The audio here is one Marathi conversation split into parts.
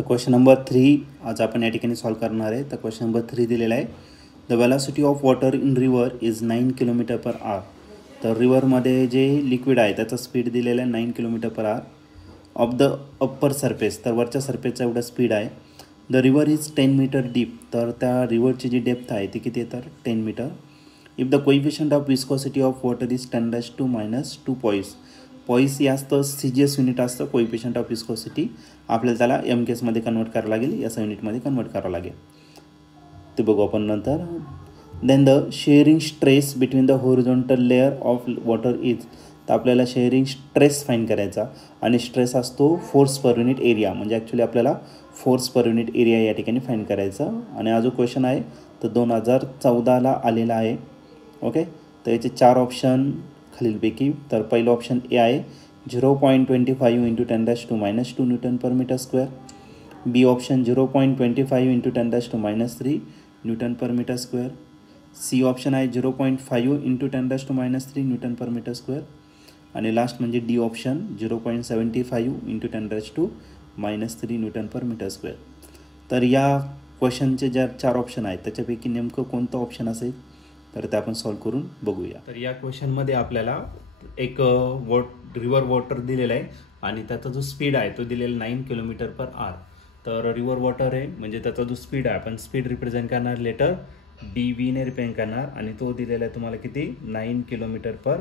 तर क्वेश्चन नंबर 3 आज आपण या ठिकाणी सॉल्व्ह करणार आहे. तर क्वेश्चन नंबर 3 दिलेला आहे, the velocity of water in river is 9 km/h. तर रिव्हरमध्ये जे लिक्विड आहे त्याचा स्पीड दिलेला आहे 9 km/h of the upper surface. तर वरच्या सरफेसचा एवढा स्पीड आहे. The river is 10 metre deep. तर त्या रिव्हरची जी डेप्थ आहे ती किती आहे तर 10 metre. If the coefficient of viscosity of water is 10⁻² poise. Poise हे असतं CGS युनिट असतं कोइफिशियंट ऑफ विस्कोसिटी. आपल्याला त्याला MKSमध्ये कन्वर्ट करावं लागेल, SI युनिटमध्ये कन्वर्ट करावं लागेल, ते बघू आपण नंतर. Then the shearing stress between the horizontal layer of water is. तर आपल्याला शेअरिंग स्ट्रेस फाईंड करायचा आणि स्ट्रेस असतो फोर्स पर युनिट एरिया. म्हणजे ॲक्च्युली आपल्याला फोर्स पर युनिट एरिया या ठिकाणी फाईंड करायचा. आणि हा जो क्वेश्चन आहे तो 2014ला आलेला आहे. ओके, तर याचे 4 ऑप्शन खालीलपैकी. तर पहिलं ऑप्शन ए आहे 0.25 × 10⁻² Nm/m². बी ऑप्शन 0.25 × 10⁻³ Nm/m². सी ऑप्शन आहे 0.5 × 10⁻³ Nm/m². आणि लास्ट म्हणजे डी ऑप्शन 0.75 × 10⁻³ Nm/m². तर या क्वेश्चनचे ज्या 4 ऑप्शन आहेत त्याच्यापैकी नेमकं कोणतं ऑप्शन असेल तर ते आपण सॉल्व्ह करून बघूया. तर या क्वेश्चनमध्ये आपल्याला एक रिव्हर वॉटर दिलेला आहे आणि त्याचा जो स्पीड आहे तो दिलेला 9 km/h. तर रिव्हर वॉटर आहे म्हणजे त्याचा जो स्पीड आहे आपण स्पीड रिप्रेझेंट करणार लेटर DV ने रिप्रेझेंट करणार आणि तो दिलेला आहे तुम्हाला किती 9 km/h.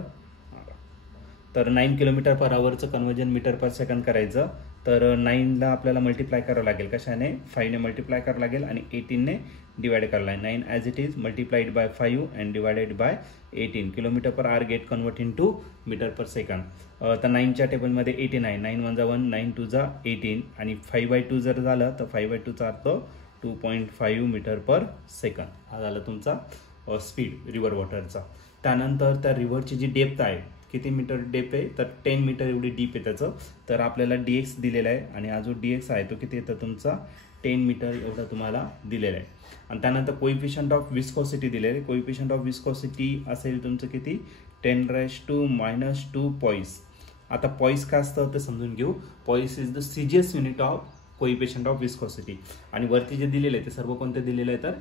तर 9 km/hचं कन्वर्जन मीटर/सेकंद करायचं. तर 9ला आपल्याला मल्टिप्लाय करावं लागेल, कशाने 5ने मल्टिप्लाय करावं लागेल आणि 18ने डिवाइड करावं लागेल. 9 as it is multiplied by 5 and divided by 18. km/h get convert into मीटर/सेकंद. तर 9च्या टेबलमध्ये 18 आहे. 9 1 = 1, 9 2 = 18 आणि 5/2 जर झालं तर 5/2चा अर्थ 2.5 मीटर/सेकंद. हा झाला तुमचा स्पीड रिव्हर वॉटरचा. त्यानंतर त्या रिव्हरची जी डेप्थ आहे किती मीटर डेप आहे तर 10 मीटर एवढी डीप आहे त्याचं. तर आपल्याला DX दिलेला आहे आणि हा जो DX आहे तो किती येतं तुमचा 10 मीटर एवढा तुम्हाला दिलेला आहे. आणि त्यानंतर कोइफिशियंट ऑफ विस्कोसिटी दिलेलं आहे. कोइफिशियंट ऑफ विस्कोसिटी असेल तुमचं किती 10⁻² पॉईस. आता पॉईस काय असतं ते समजून घेऊ. Poise is the CGS unit of coefficient of viscosity. आणि वरती जे दिलेलं आहे ते सर्व कोणते दिलेलं आहे तर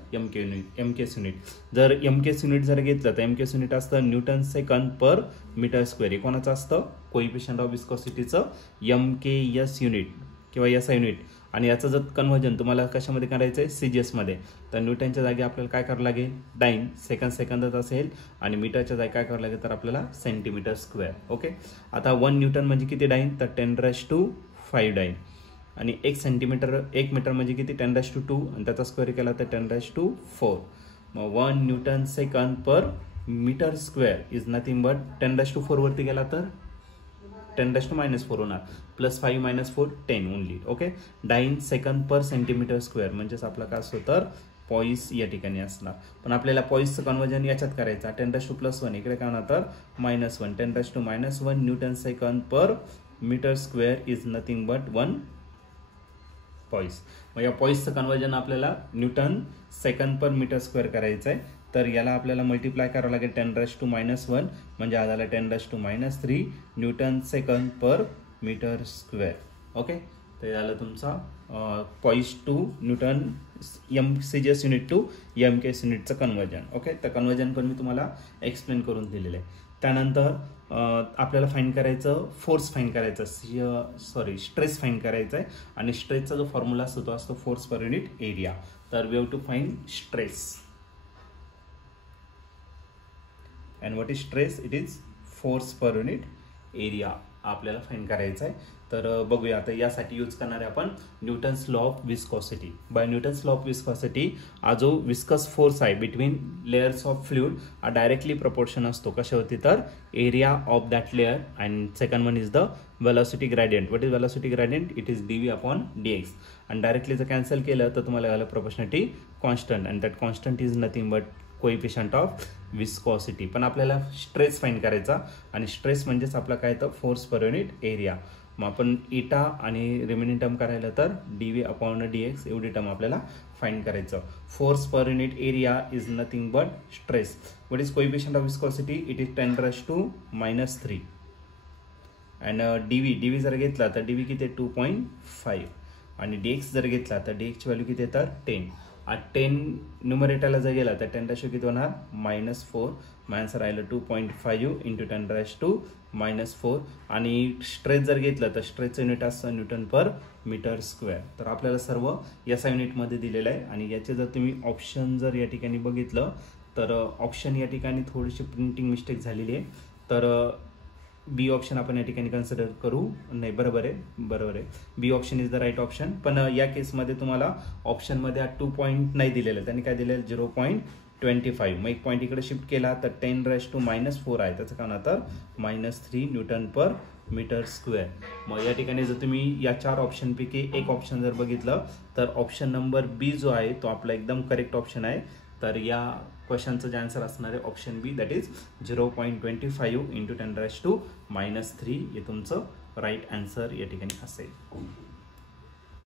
MKS युनिट. जर MKS युनिट जर घेतलं तर MKS युनिट असतं Nm/m². हे कोणाचं असतं कोइफिशियंट ऑफ विस्कोसिटीचं MKS युनिट किंवा SI युनिट. आणि याचं जर कन्वर्जन तुम्हाला कशामध्ये करायचं आहे CGSमध्ये. तर न्यूटनच्या जागी आपल्याला काय करावं लागेल डाईन सेकंदच असेल आणि मीटरच्या जागी काय करावं लागेल तर आपल्याला cm². ओके, आता 1 न्यूटन म्हणजे किती डाईन तर 10⁻5 डाईन. आणि 1 मीटर म्हणजे किती 10⁻² आणि त्याचा स्क्वेअर केला तर 10⁻4. मग 1 newton second per metre square is nothing but 10⁻4 वरती गेला तर 10⁻⁻4 होणार. +5 - 4 10 ओनली. ओके, 9 सेकंद पर cm². म्हणजेच आपला काय असतो तर पॉईस या ठिकाणी असणार. पण आपल्याला पॉईसचं कन्वर्जन याच्यात करायचं 10⁻+1 इकडे काय होणार तर -1. 10⁻⁻1 newton second per metre square is nothing but 1 poise. मग या पॉईसचं कन्वर्जन आपल्याला newton second per metre square करायचं आहे. तर याला आपल्याला मल्टिप्लाय करावं लागेल 10⁻⁻1 म्हणजे हा झाला 10⁻³ newton second per metre square. Okay, ते झालं तुमचा poise to newton CGS unit to MKS युनिटचं कन्वर्जन. ओके, तर कन्वर्जन पण मी तुम्हाला एक्सप्लेन करून दिलेलं आहे. त्यानंतर आपल्याला फाईंड करायचं फोर्स फाईंड करायचं स्ट्रेस फाईंड करायचं आहे. आणि स्ट्रेसचा जो फॉर्म्युला असतो तो असतो फोर्स पर युनिट एरिया. तर we have to find stress. And what is stress? It is force per unit area आपल्याला फाईंड करायचं आहे. तर बघूया आता यासाठी यूज करणार आहे आपण Newton's law of viscosity. By Newton's law of viscosity हा जो विस्कस फोर्स आहे बिटवीन लेयर्स ऑफ फ्लुइड हा डायरेक्टली प्रपोर्शन असतो कशावरती तर area of that layer. And second one is the velocity gradient. What is velocity gradient? It is dV/dx. आणि डायरेक्टली जर कॅन्सल केलं तर तुम्हाला झालं proportionality constant. And that constant is nothing but coefficient of viscosity. पण आपल्याला स्ट्रेस फाईंड करायचा आणि स्ट्रेस म्हणजेच आपला काय तर फोर्स पर युनिट एरिया. मग आपण इटा आणि रिमेनिंग टर्म करायला तर dV/dx एवढी टर्म आपल्याला फाईंड करायचं. Force per unit area is nothing but stress. What is coefficient of viscosity? It is 10⁻³ and D V जर घेतला तर डीव्ही किती 2.5. आणि dx जर घेतला तर dx ची व्हॅल्यू किती येतात 10. 10 न्यूमरेटरला जर गेला तर 10 रेशो किती होणार -4. आन्सर राहिलं 2.5 इंटू 10⁻⁻⁴. आणि स्ट्रेच जर घेतलं तर स्ट्रेचचं युनिट असतं न्यूटन पर मीटर स्क्वेअर. तर आपल्याला सर्व SI युनिटमध्ये दिलेलं आहे. आणि याचे जर तुम्ही ऑप्शन जर या ठिकाणी बघितलं तर ऑप्शन या ठिकाणी थोडीशी प्रिंटिंग मिस्टेक झालेली आहे. तर बी ऑप्शन आपण या ठिकाणी कन्सिडर करू नाही. बरोबर आहे B option is the right option. पण या केसमध्ये तुम्हाला ऑप्शनमध्ये 2 पॉईंट नाही दिलेलं, त्यांनी काय दिलेलं 0.25. मग एक पॉईंट इकडे शिफ्ट केला तर 10⁻⁻⁴ आहे, त्याचं काय तर -3 न्यूटन पर मीटर स्क्वेअर. मग या ठिकाणी जर तुम्ही या 4 ऑप्शनपैकी एक ऑप्शन जर बघितलं तर ऑप्शन नंबर बी जो आहे तो आपला एकदम करेक्ट ऑप्शन आहे. तर या क्वेश्चनचं जे आन्सर असणार आहे option B, that is 0.25 into 10⁻⁻³ हे तुमचं राईट आन्सर या ठिकाणी असेल.